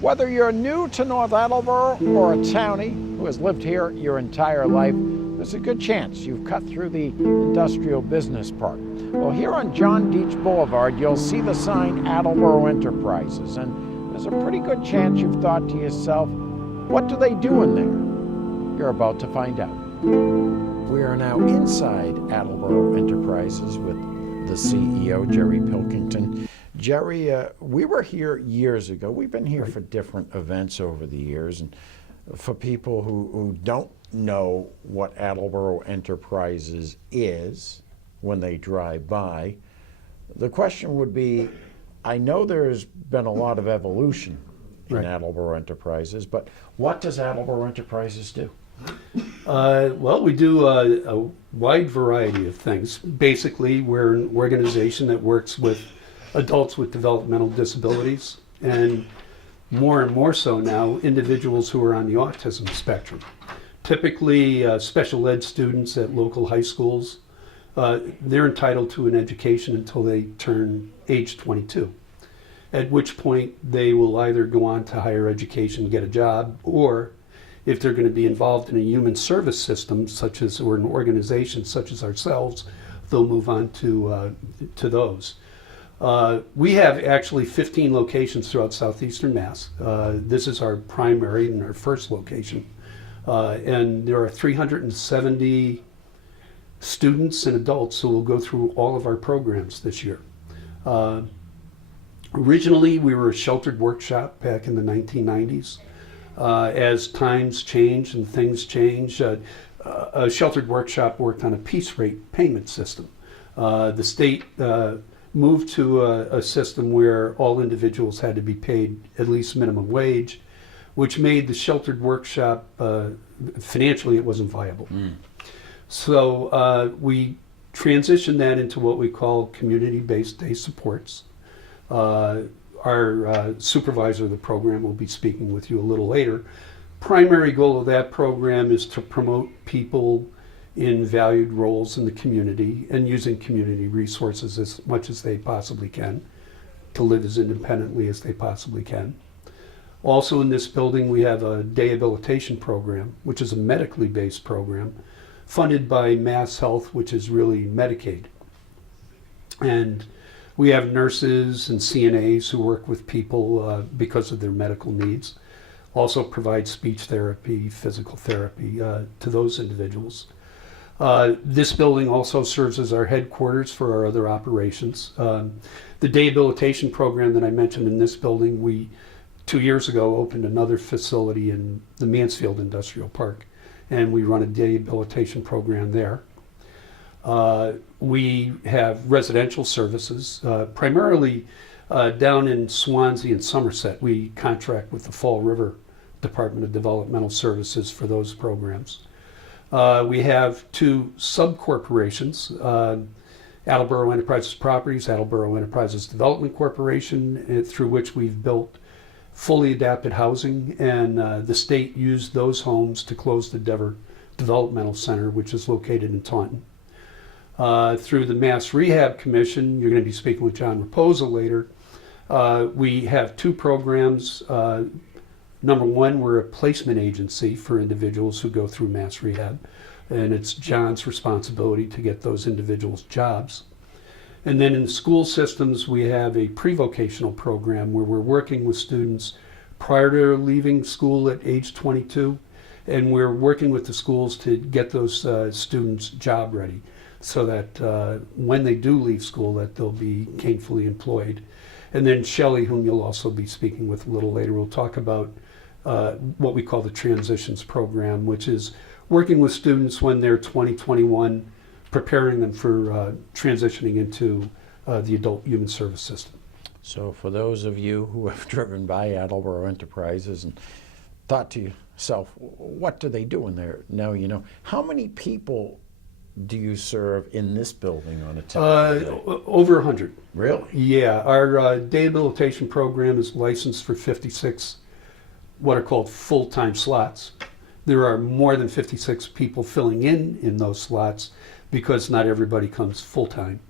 Whether you're new to North Attleboro or a townie who has lived here your entire life, there's a good chance you've cut through the industrial business park. Well, here on John Deach Boulevard, you'll see the sign Attleboro Enterprises, and there's a pretty good chance you've thought to yourself, what do they do in there? You're about to find out. We are now inside Attleboro Enterprises with the CEO, Jerry Pilkington. Jerry, we were here years ago. We've been here for different events over the years, and for people who don't know what Attleboro Enterprises is when they drive by, the question would be, I know there's been a lot of evolution in Attleboro Enterprises, but what does Attleboro Enterprises do? Well, we do a wide variety of things. Basically, we're an organization that works with adults with developmental disabilities, and more so now, individuals who are on the autism spectrum. Typically, special ed students at local high schools, they're entitled to an education until they turn age 22, at which point they will either go on to higher education and get a job, or if they're going to be involved in a human service system, such as, or an organization such as ourselves, they'll move on to those. We have actually 15 locations throughout southeastern Mass. This is our primary and our first location. And there are 370 students and adults who will go through all of our programs this year. Originally, we were a sheltered workshop back in the 1990s. As times change and things change, a sheltered workshop worked on a piece rate payment system. The state moved to a system where all individuals had to be paid at least minimum wage, which made the sheltered workshop, financially it wasn't viable. So we transitioned that into what we call community-based day supports. Our supervisor of the program will be speaking with you a little later. Primary goal of that program is to promote people in valued roles in the community and using community resources as much as they possibly can to live as independently as they possibly can. Also in this building, we have a dehabilitation program, which is a medically based program funded by Mass Health, which is really Medicaid. And we have nurses and CNAs who work with people because of their medical needs. Also provide speech therapy, physical therapy to those individuals. This building also serves as our headquarters for our other operations. The dehabilitation program that I mentioned in this building, we 2 years ago opened another facility in the Mansfield Industrial Park, and we run a dehabilitation program there. We have residential services, primarily down in Swansea and Somerset. We contract with the Fall River Department of Developmental Services for those programs. We have two sub-corporations, Attleboro Enterprises Properties, Attleboro Enterprises Development Corporation, through which we've built fully adapted housing, and the state used those homes to close the Dever Developmental Center, which is located in Taunton. Through the Mass Rehab Commission, you're going to be speaking with John Raposa later. We have two programs. Number one, we're a placement agency for individuals who go through Mass Rehab, and it's John's responsibility to get those individuals jobs. And then in the school systems, we have a pre-vocational program where we're working with students prior to leaving school at age 22, and we're working with the schools to get those students job ready, so that when they do leave school, that they'll be gainfully employed. And then Shelley, whom you'll also be speaking with a little later, will talk about what we call the Transitions Program, which is working with students when they're 20, 21, preparing them for transitioning into the adult human service system. So for those of you who have driven by Attleboro Enterprises and thought to yourself, what do they do in there? Now you know. How many people do you serve in this building on a typical day? Over 100. Really? Yeah, our dehabilitation program is licensed for 56 what are called full-time slots. There are more than 56 people filling in those slots because not everybody comes full-time.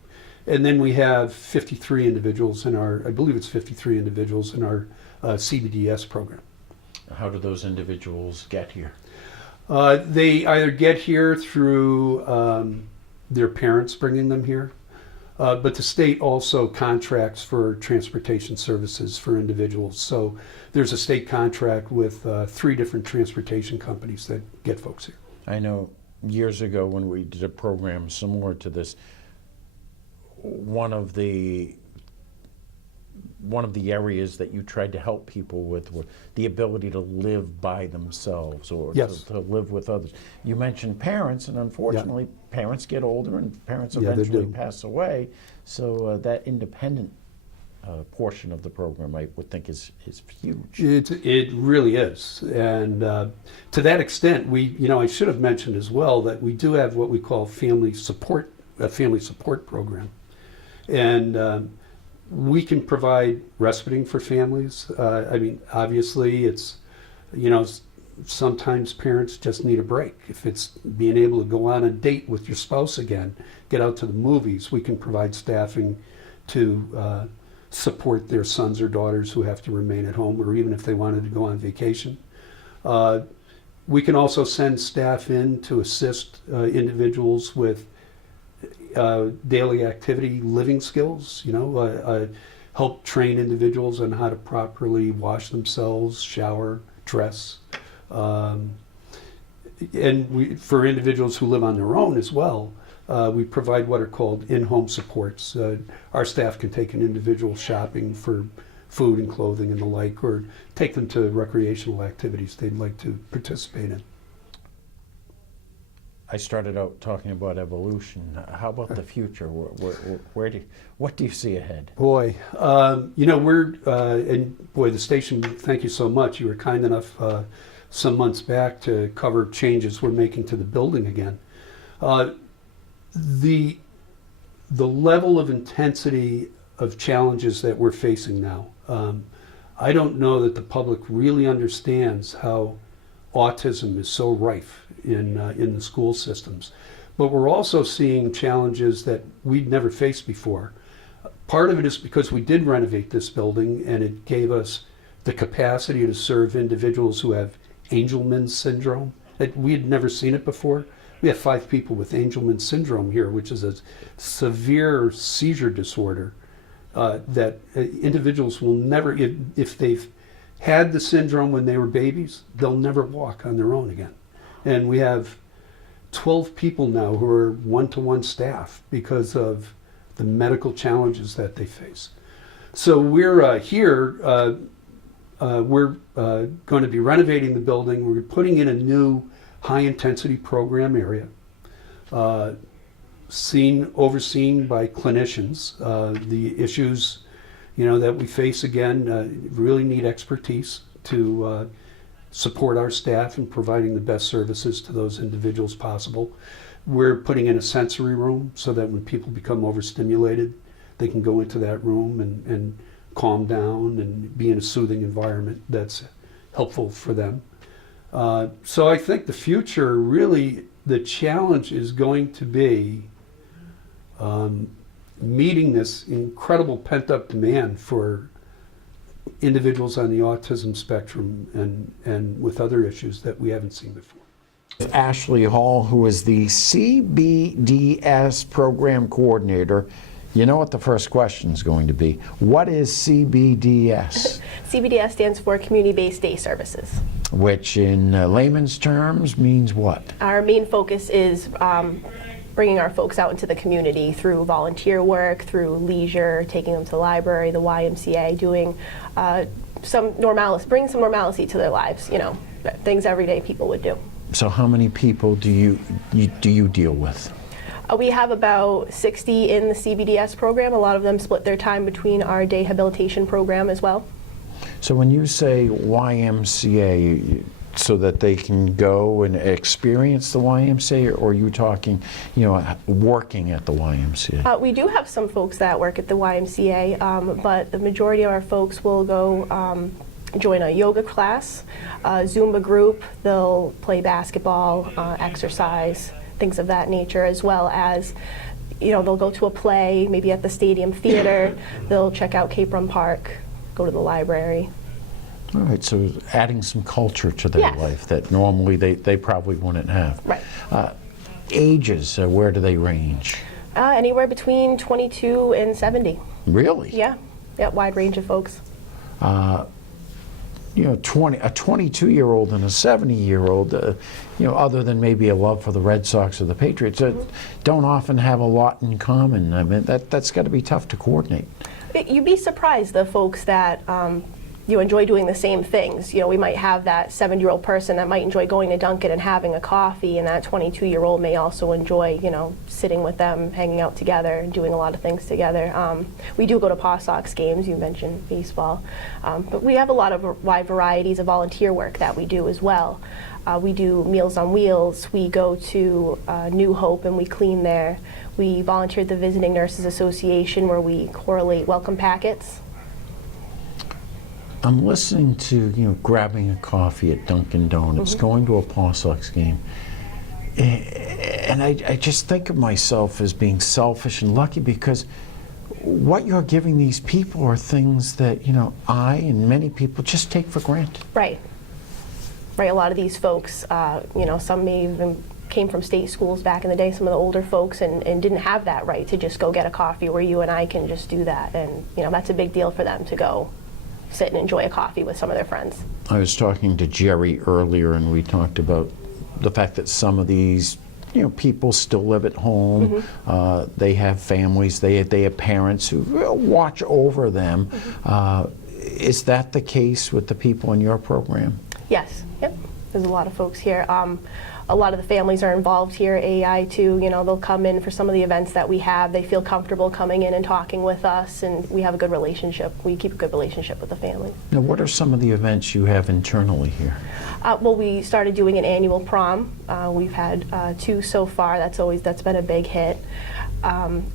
And then we have 53 individuals in our, I believe it's 53 individuals in our CBDS program. How do those individuals get here? They either get here through their parents bringing them here, but the state also contracts for transportation services for individuals. So there's a state contract with 3 different transportation companies that get folks here. I know years ago when we did a program similar to this, one of the areas that you tried to help people with were the ability to live by themselves or Yes. to live with others. You mentioned parents, and unfortunately, parents get older and parents Yeah, they eventually do. pass away. So that independent portion of the program, I would think, is huge. It really is, and to that extent, I should have mentioned as well that we do have what we call a family support program, and we can provide respiting for families. Obviously, it's sometimes parents just need a break. If it's being able to go on a date with your spouse again, get out to the movies, we can provide staffing to support their sons or daughters who have to remain at home, or even if they wanted to go on vacation. We can also send staff in to assist individuals with daily activity living skills, help train individuals on how to properly wash themselves, shower, dress. And for individuals who live on their own as well, we provide what are called in-home supports. Our staff can take an individual shopping for food and clothing and the like, or take them to recreational activities they'd like to participate in. I started out talking about evolution. How about the future? What do you see ahead? Boy, the station, thank you so much. You were kind enough some months back to cover changes we're making to the building again. The level of intensity of challenges that we're facing now, I don't know that the public really understands how autism is so rife in the school systems. But we're also seeing challenges that we'd never faced before. Part of it is because we did renovate this building, and it gave us the capacity to serve individuals who have Angelman syndrome. We had never seen it before. We have 5 people with Angelman syndrome here, which is a severe seizure disorder that individuals will never, if they've had the syndrome when they were babies, they'll never walk on their own again. And we have 12 people now who are one-to-one staff because of the medical challenges that they face. So we're here, we're going to be renovating the building. We're putting in a new high-intensity program area, overseen by clinicians. The issues that we face, again, really need expertise to support our staff in providing the best services to those individuals possible. We're putting in a sensory room so that when people become overstimulated, they can go into that room and calm down and be in a soothing environment that's helpful for them. So I think the future, really, the challenge is going to be meeting this incredible pent-up demand for individuals on the autism spectrum and with other issues that we haven't seen before. Ashley Hall, who is the CBDS program coordinator. You know what the first question is going to be. What is CBDS? CBDS stands for Community-Based Day Services. Which in layman's terms means what? Our main focus is bringing our folks out into the community through volunteer work, through leisure, taking them to the library, the YMCA, doing bring some normalcy to their lives, things everyday people would do. So how many people do you deal with? We have about 60 in the CBDS program. A lot of them split their time between our day habilitation program as well. So when you say YMCA, so that they can go and experience the YMCA, or are you talking, working at the YMCA? We do have some folks that work at the YMCA, but the majority of our folks will go join a yoga class, a Zumba group. They'll play basketball, exercise, things of that nature, as well as they'll go to a play, maybe at the Stadium Theater. They'll check out Cape Run Park, go to the library. All right, so adding some culture to their Yes. life that normally they probably wouldn't have. Right. Ages, where do they range? Anywhere between 22 and 70. Really? Yeah, wide range of folks. You know, a 22-year-old and a 70-year-old, you know, other than maybe a love for the Red Sox or the Patriots, don't often have a lot in common. I mean, that's got to be tough to coordinate. You'd be surprised, the folks that you enjoy doing the same things. You know, we might have that 7-year-old person that might enjoy going to Dunkin' and having a coffee, and that 22-year-old may also enjoy, you know, sitting with them, hanging out together, and doing a lot of things together. We do go to Paw Sox games. You mentioned baseball, but we have a lot of wide varieties of volunteer work that we do as well. We do Meals on Wheels. We go to New Hope and we clean there. We volunteer at the Visiting Nurses Association, where we correlate welcome packets. I'm listening to, you know, grabbing a coffee at Dunkin' Donuts, going to a Paw Sox game, and I just think of myself as being selfish and lucky, because what you're giving these people are things that, you know, I and many people just take for granted. Right. Right. A lot of these folks, you know, some may even came from state schools back in the day, some of the older folks, and didn't have that right to just go get a coffee, where you and I can just do that. And, you know, that's a big deal for them to go sit and enjoy a coffee with some of their friends. I was talking to Jerry earlier, and we talked about the fact that some of these, you know, people still live at home. They have families. They have parents who watch over them. Is that the case with the people in your program? Yes. Yep. There's a lot of folks here. A lot of the families are involved here at AEI too. You know, they'll come in for some of the events that we have. They feel comfortable coming in and talking with us, and we have a good relationship. We keep a good relationship with the family. Now, what are some of the events you have internally here? Well, we started doing an annual prom. We've had 2 so far. That's been a big hit.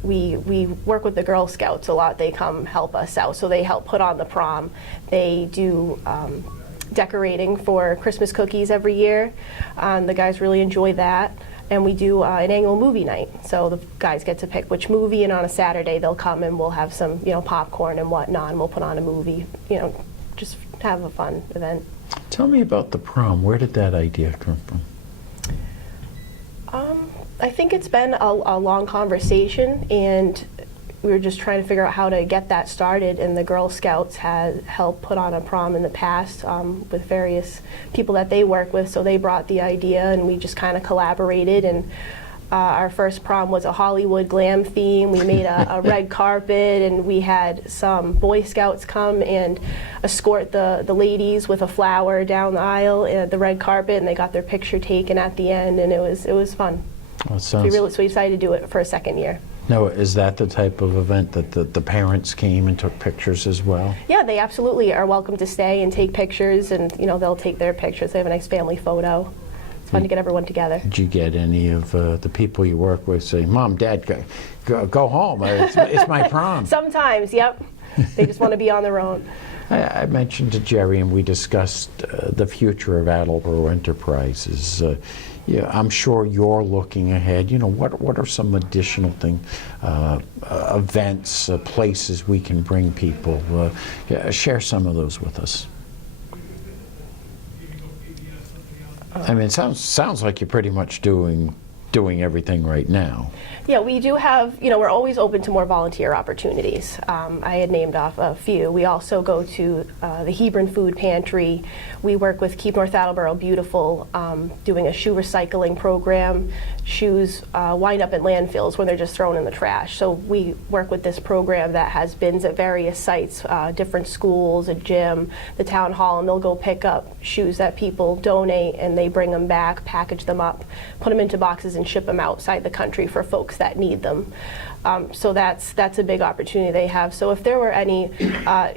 We work with the Girl Scouts a lot. They come help us out, so they help put on the prom. They do decorating for Christmas cookies every year. The guys really enjoy that. And we do an annual movie night. So the guys get to pick which movie, and on a Saturday they'll come and we'll have some, you know, popcorn and whatnot, and we'll put on a movie, you know, just have a fun event. Tell me about the prom. Where did that idea come from? I think it's been a long conversation, and we were just trying to figure out how to get that started, and the Girl Scouts had helped put on a prom in the past with various people that they work with, so they brought the idea and we just kind of collaborated, and our first prom was a Hollywood glam theme. We made a red carpet, and we had some Boy Scouts come and escort the ladies with a flower down the aisle at the red carpet, and they got their picture taken at the end, and it was fun. Well, So we decided to do it for a second year. Now, is that the type of event that the parents came and took pictures as well? Yeah, they absolutely are welcome to stay and take pictures, and you know, they'll take their pictures. They have a nice family photo. It's fun to get everyone together. Did you get any of the people you work with say, "Mom, Dad, go home. It's my prom"? Sometimes, yep. They just want to be on their own. I mentioned to Jerry, and we discussed the future of Attleboro Enterprises. Yeah, I'm sure you're looking ahead. You know, what are some additional events, places we can bring people? Share some of those with us. I mean, it sounds like you're pretty much doing everything right now. Yeah, we do have, you know, we're always open to more volunteer opportunities. I had named off a few. We also go to the Hebron Food Pantry. We work with Keep North Attleboro Beautiful, doing a shoe recycling program. Shoes wind up in landfills when they're just thrown in the trash. So we work with this program that has bins at various sites, different schools, a gym, the town hall, and they'll go pick up shoes that people donate, and they bring them back, package them up, put them into boxes, and ship them outside the country for folks that need them. So that's a big opportunity they have. So if there were any,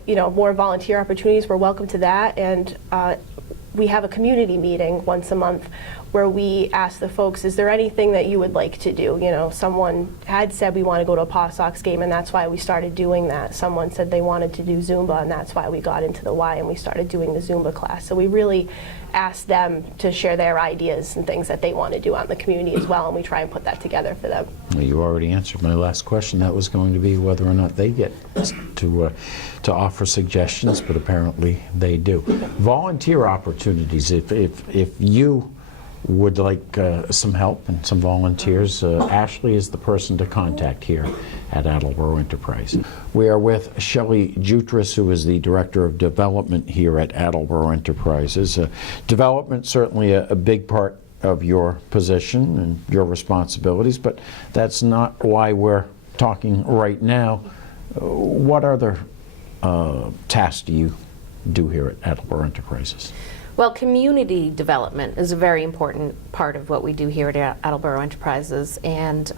you know, more volunteer opportunities, we're welcome to that. And we have a community meeting once a month where we asked the folks, is there anything that you would like to do? You know, someone had said we want to go to a Paw Sox game, and that's why we started doing that. Someone said they wanted to do Zumba, and that's why we got into the Y and we started doing the Zumba class. So we really asked them to share their ideas and things that they want to do out in the community as well, and we try and put that together for them. Well, you already answered my last question. That was going to be whether or not they get to offer suggestions, but apparently they do. Volunteer opportunities. If you would like some help and some volunteers, Ashley is the person to contact here at Attleboro Enterprise. We are with Shelley Jutras, who is the Director of Development here at Attleboro Enterprises. Development certainly a big part of your position and your responsibilities, but that's not why we're talking right now. What other tasks do you do here at Attleboro Enterprises? Well, community development is a very important part of what we do here at Attleboro Enterprises, and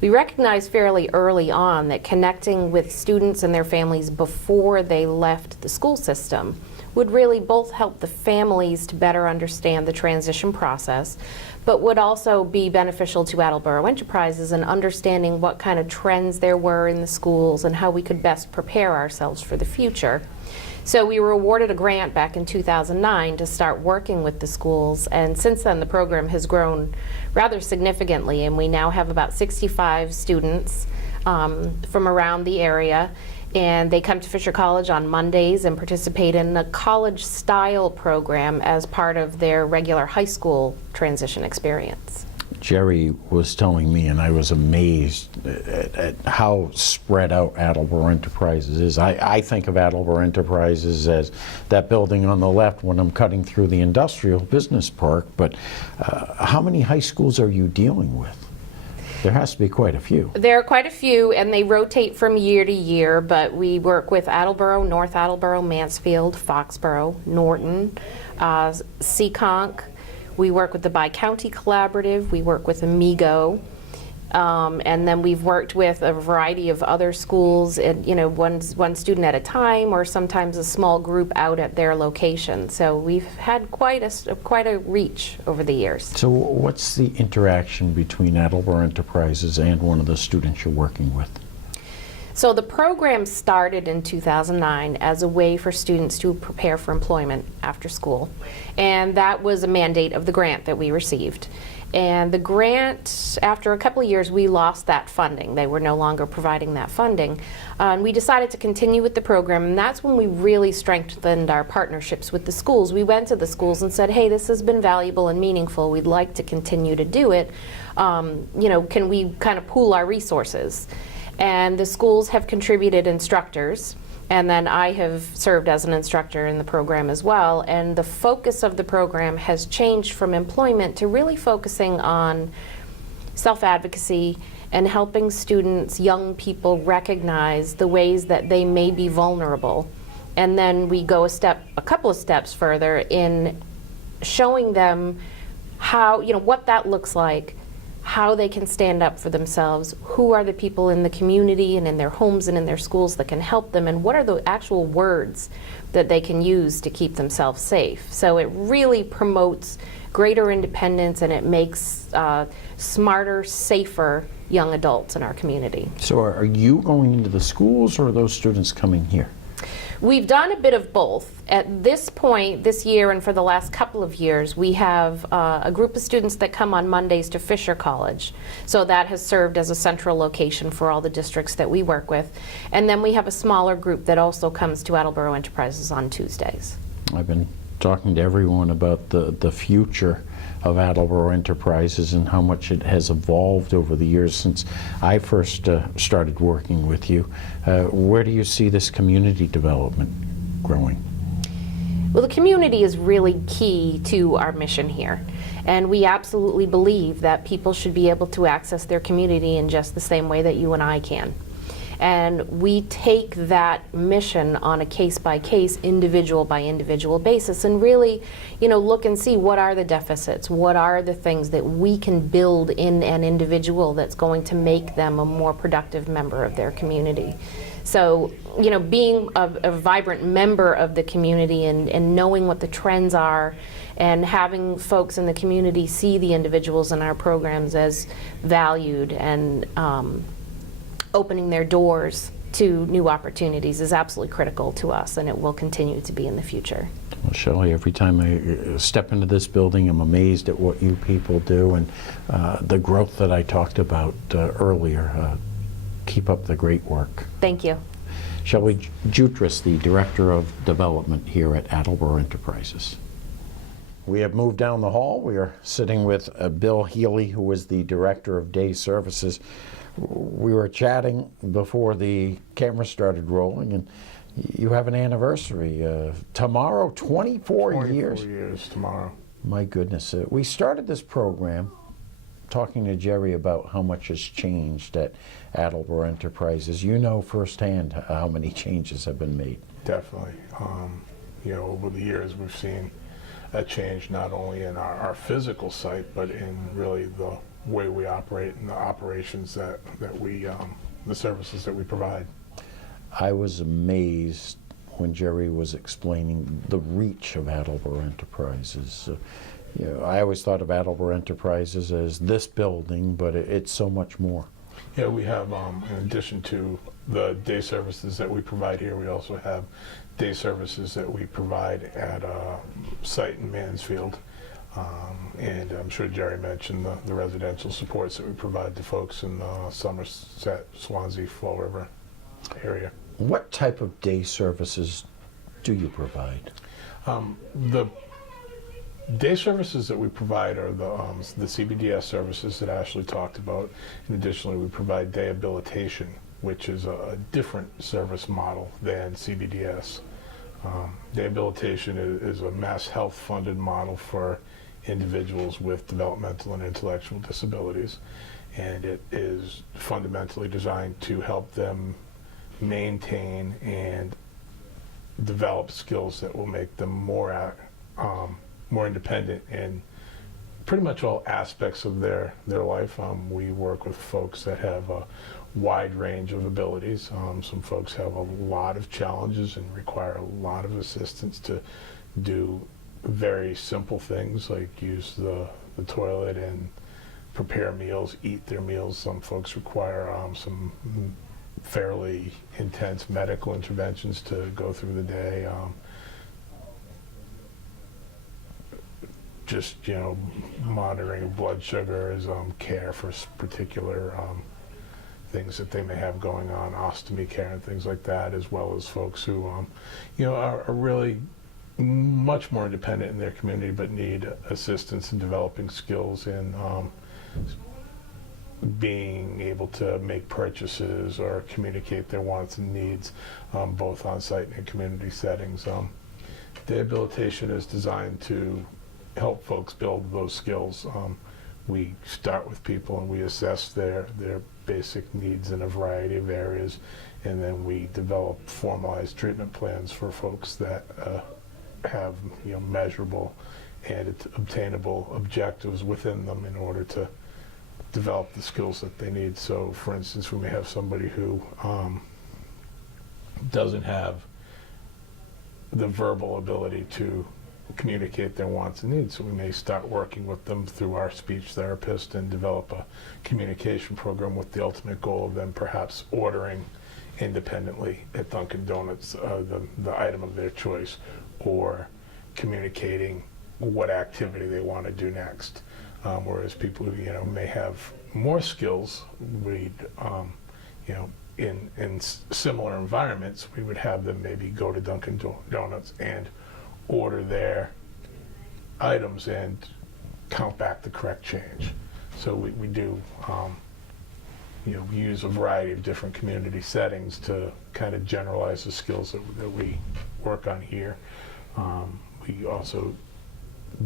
we recognized fairly early on that connecting with students and their families before they left the school system would really both help the families to better understand the transition process, but would also be beneficial to Attleboro Enterprises in understanding what kind of trends there were in the schools and how we could best prepare ourselves for the future. So we were awarded a grant back in 2009 to start working with the schools, and since then the program has grown rather significantly, and we now have about 65 students from around the area, and they come to Fisher College on Mondays and participate in a college-style program as part of their regular high school transition experience. Jerry was telling me, and I was amazed at how spread out Attleboro Enterprises is. I think of Attleboro Enterprises as that building on the left when I'm cutting through the industrial business park, but how many high schools are you dealing with? There has to be quite a few. There are quite a few, and they rotate from year to year, but we work with Attleboro, North Attleboro, Mansfield, Foxborough, Norton, Seekonk. We work with the Bi-County Collaborative, we work with Amigo, and then we've worked with a variety of other schools, and, you know, one student at a time, or sometimes a small group out at their location. So we've had quite a reach over the years. So what's the interaction between Attleboro Enterprises and one of the students you're working with? So the program started in 2009 as a way for students to prepare for employment after school. And that was a mandate of the grant that we received. And the grant, after a couple of years, we lost that funding. They were no longer providing that funding. And we decided to continue with the program, and that's when we really strengthened our partnerships with the schools. We went to the schools and said, hey, this has been valuable and meaningful. We'd like to continue to do it. You know, can we kind of pool our resources? And the schools have contributed instructors, and then I have served as an instructor in the program as well, and the focus of the program has changed from employment to really focusing on self-advocacy and helping students, young people, recognize the ways that they may be vulnerable. And then we go a couple of steps further in showing them how, you know, what that looks like, how they can stand up for themselves, who are the people in the community and in their homes and in their schools that can help them, and what are the actual words that they can use to keep themselves safe. So it really promotes greater independence, and it makes smarter, safer young adults in our community. So are you going into the schools, or are those students coming here? We've done a bit of both. At this point, this year and for the last couple of years, we have a group of students that come on Mondays to Fisher College. So that has served as a central location for all the districts that we work with. And then we have a smaller group that also comes to Attleboro Enterprises on Tuesdays. I've been talking to everyone about the future of Attleboro Enterprises and how much it has evolved over the years since I first started working with you. Where do you see this community development growing? Well, the community is really key to our mission here, and we absolutely believe that people should be able to access their community in just the same way that you and I can. And we take that mission on a case-by-case, individual-by-individual basis, and really, you know, look and see what are the deficits, what are the things that we can build in an individual that's going to make them a more productive member of their community. So, you know, being a vibrant member of the community and knowing what the trends are and having folks in the community see the individuals in our programs as valued and opening their doors to new opportunities is absolutely critical to us, and it will continue to be in the future. Well, Shelley, every time I step into this building, I'm amazed at what you people do and the growth that I talked about earlier. Keep up the great work. Thank you. Shelley Jutras, the Director of Development here at Attleboro Enterprises. We have moved down the hall. We are sitting with Bill Healy, who is the Director of Day Services. We were chatting before the camera started rolling, and you have an anniversary. Tomorrow, 24 years. 24 years tomorrow. My goodness. We started this program talking to Jerry about how much has changed at Attleboro Enterprises. You know firsthand how many changes have been made. Definitely. You know, over the years we've seen a change not only in our physical site, but in really the way we operate and the operations that we, the services that we provide. I was amazed when Jerry was explaining the reach of Attleboro Enterprises. You know, I always thought of Attleboro Enterprises as this building, but it's so much more. Yeah, we have, in addition to the day services that we provide here, we also have day services that we provide at a site in Mansfield. And I'm sure Jerry mentioned the residential supports that we provide to folks in the Somerset, Swansea, Fall River area. What type of day services do you provide? The day services that we provide are the CBDS services that Ashley talked about. And additionally, we provide day habilitation, which is a different service model than CBDS. Day habilitation is a mass health funded model for individuals with developmental and intellectual disabilities, and it is fundamentally designed to help them maintain and develop skills that will make them more independent in pretty much all aspects of their life. We work with folks that have a wide range of abilities. Some folks have a lot of challenges and require a lot of assistance to do very simple things like use the toilet and prepare meals, eat their meals. Some folks require some fairly intense medical interventions to go through the day. Just, you know, monitoring blood sugars, care for particular things that they may have going on, ostomy care and things like that, as well as folks who, you know, are really much more independent in their community but need assistance in developing skills in being able to make purchases or communicate their wants and needs, both on site and in community settings. Day habilitation is designed to help folks build those skills. We start with people and we assess their basic needs in a variety of areas, and then we develop formalized treatment plans for folks that have, you know, measurable and obtainable objectives within them in order to develop the skills that they need. So, for instance, we may have somebody who doesn't have the verbal ability to communicate their wants and needs. So we may start working with them through our speech therapist and develop a communication program with the ultimate goal of them perhaps ordering independently at Dunkin' Donuts the item of their choice, or communicating what activity they want to do next. Whereas people who, you know, may have more skills, we'd, you know, in similar environments, we would have them maybe go to Dunkin' Donuts and order their items and count back the correct change. So we do, you know, use a variety of different community settings to kind of generalize the skills that we work on here. We also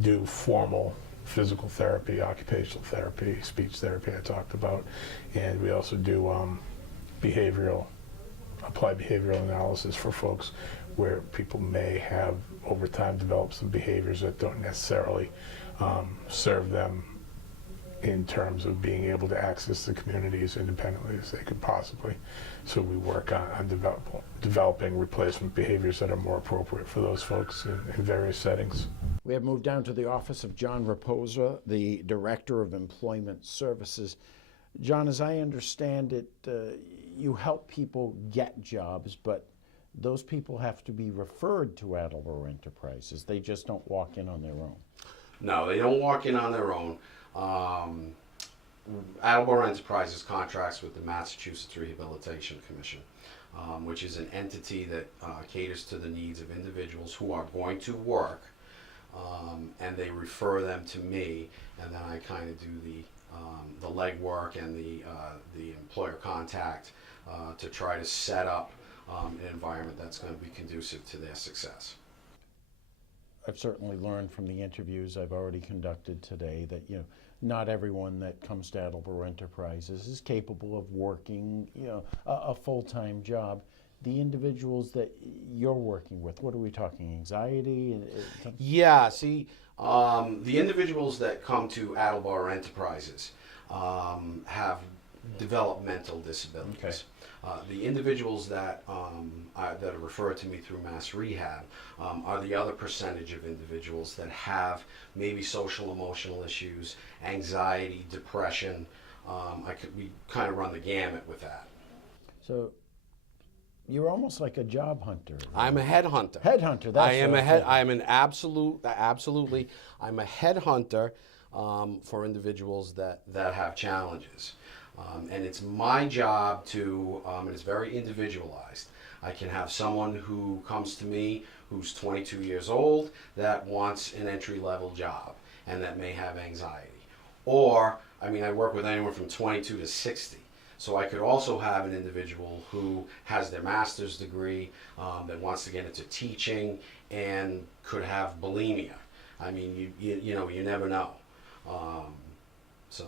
do formal physical therapy, occupational therapy, speech therapy I talked about, and we also do applied behavioral analysis for folks where people may have over time developed some behaviors that don't necessarily serve them in terms of being able to access the community as independently as they could possibly. So we work on developing replacement behaviors that are more appropriate for those folks in various settings. We have moved down to the office of John Raposa, the Director of Employment Services. John, as I understand it, you help people get jobs, but those people have to be referred to Attleboro Enterprises. They just don't walk in on their own. No, they don't walk in on their own. Attleboro Enterprises contracts with the Massachusetts Rehabilitation Commission, which is an entity that caters to the needs of individuals who are going to work, and they refer them to me, and then I kind of do the legwork and the employer contact to try to set up an environment that's going to be conducive to their success. I've certainly learned from the interviews I've already conducted today that not everyone that comes to Attleboro Enterprises is capable of working a full-time job. The individuals that you're working with, what are we talking? Anxiety? Yeah. See, the individuals that come to Attleboro Enterprises have developmental disabilities. Okay. The individuals that that are referred to me through Mass Rehab are the other percentage of individuals that have maybe social emotional issues, anxiety, depression. We kind of run the gamut with that. So you're almost like a job hunter. I'm a headhunter. Headhunter. That's I am a head. I am an absolutely. I'm a headhunter for individuals that have challenges. And it's my job to, and it's very individualized. I can have someone who comes to me who's 22 years old that wants an entry-level job and that may have anxiety. Or, I work with anyone from 22 to 60. So I could also have an individual who has their master's degree that wants to get into teaching and could have bulimia. You never know. So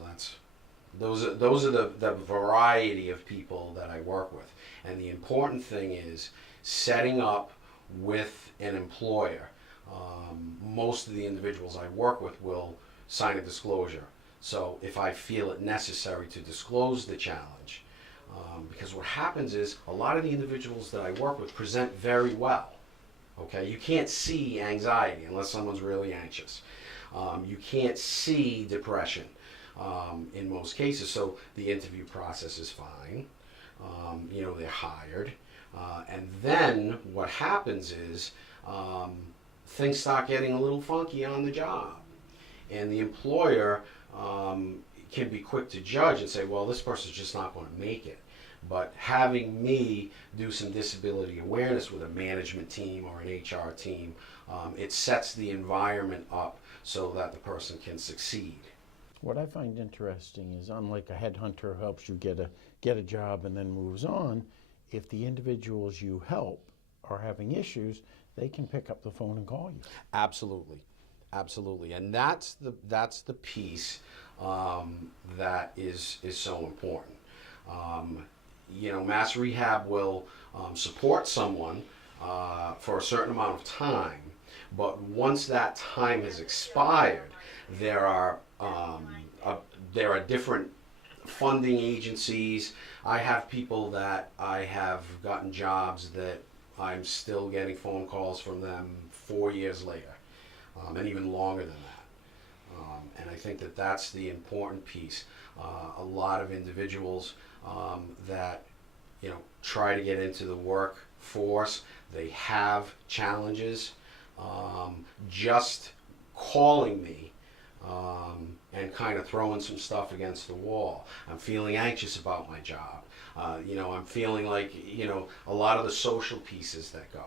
those are the variety of people that I work with. And the important thing is setting up with an employer. Most of the individuals I work with will sign a disclosure. So if I feel it necessary to disclose the challenge, because what happens is a lot of the individuals that I work with present very well. Okay, you can't see anxiety unless someone's really anxious. You can't see depression in most cases, so the interview process is fine. They're hired, and then what happens is things start getting a little funky on the job, and the employer can be quick to judge and say, well, this person's just not going to make it. But having me do some disability awareness with a management team or an HR team, it sets the environment up so that the person can succeed. What I find interesting is, unlike a headhunter who helps you get a job and then moves on, if the individuals you help are having issues, they can pick up the phone and call you. Absolutely, absolutely, and that's the piece that is so important. Mass Rehab will support someone for a certain amount of time, but once that time has expired, there are different funding agencies. I have people that I have gotten jobs that I'm still getting phone calls from them 4 years later, and even longer than that. And I think that that's the important piece. A lot of individuals that try to get into the workforce, they have challenges. Just calling me and kind of throwing some stuff against the wall. I'm feeling anxious about my job. I'm feeling like a lot of the social pieces that go.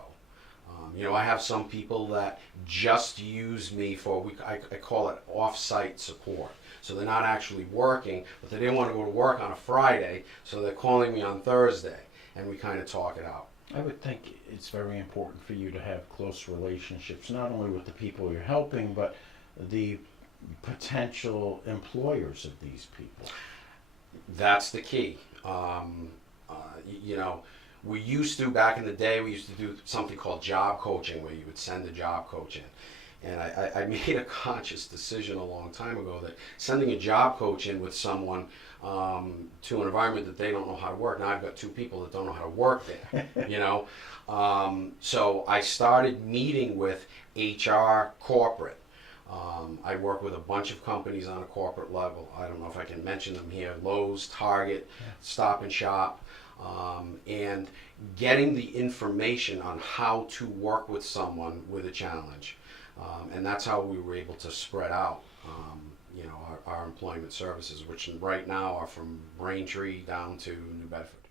I have some people that just use me for, I call it off-site support. So they're not actually working, but they didn't want to go to work on a Friday, so they're calling me on Thursday, and we kind of talk it out. I would think it's very important for you to have close relationships, not only with the people you're helping, but the potential employers of these people. That's the key. We used to, back in the day, we used to do something called job coaching, where you would send a job coach in. And I made a conscious decision a long time ago that sending a job coach in with someone to an environment that they don't know how to work. Now I've got two people that don't know how to work there, you know. So I started meeting with HR corporate. I work with a bunch of companies on a corporate level. I don't know if I can mention them here: Lowe's, Target, Stop and Shop, and getting the information on how to work with someone with a challenge. And that's how we were able to spread out, you know, our employment services, which right now are from Braintree down to New Bedford.